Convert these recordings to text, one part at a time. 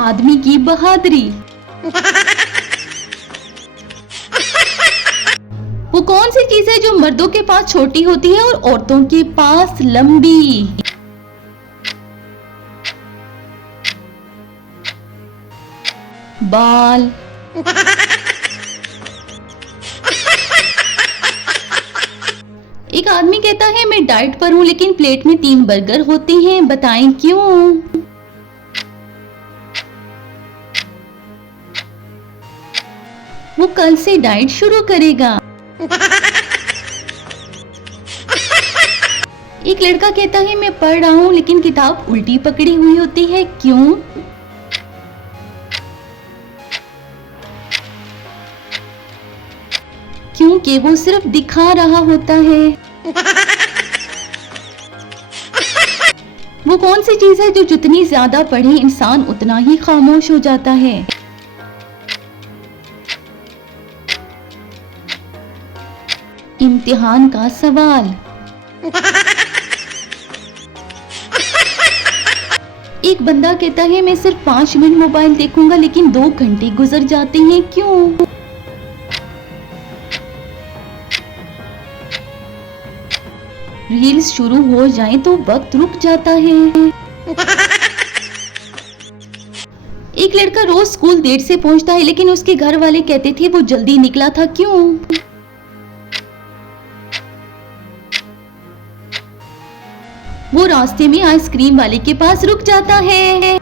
आदमी की बहादुरी। वो कौन सी चीज है जो मर्दों के पास छोटी होती है और औरतों के पास लंबी? बाल। एक आदमी कहता है मैं डाइट पर हूँ लेकिन प्लेट में 3 बर्गर होते हैं, बताएं क्यों? वो कल से डाइट शुरू करेगा। एक लड़का कहता है मैं पढ़ रहा हूँ लेकिन किताब उल्टी पकड़ी हुई होती है, क्यों? क्योंकि वो सिर्फ दिखा रहा होता है। वो कौन सी चीज है जो जितनी ज्यादा पढ़े इंसान उतना ही खामोश हो जाता है? इम्तिहान का सवाल। एक बंदा कहता है मैं सिर्फ 5 मिनट मोबाइल देखूंगा लेकिन 2 घंटे गुजर जाते हैं, क्यों? रील्स शुरू हो जाए तो वक्त रुक जाता है। एक लड़का रोज स्कूल देर से पहुंचता है लेकिन उसके घर वाले कहते थे वो जल्दी निकला था, क्यों? वो रास्ते में आइसक्रीम वाले के पास रुक जाता है।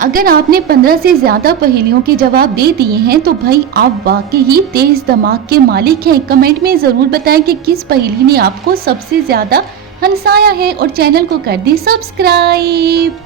अगर आपने 15 से ज्यादा पहेलियों के जवाब दे दिए हैं तो भाई आप वाकई ही तेज दिमाग के मालिक हैं। कमेंट में जरूर बताएं कि किस पहेली ने आपको सबसे ज्यादा हंसाया है और चैनल को कर दें सब्सक्राइब।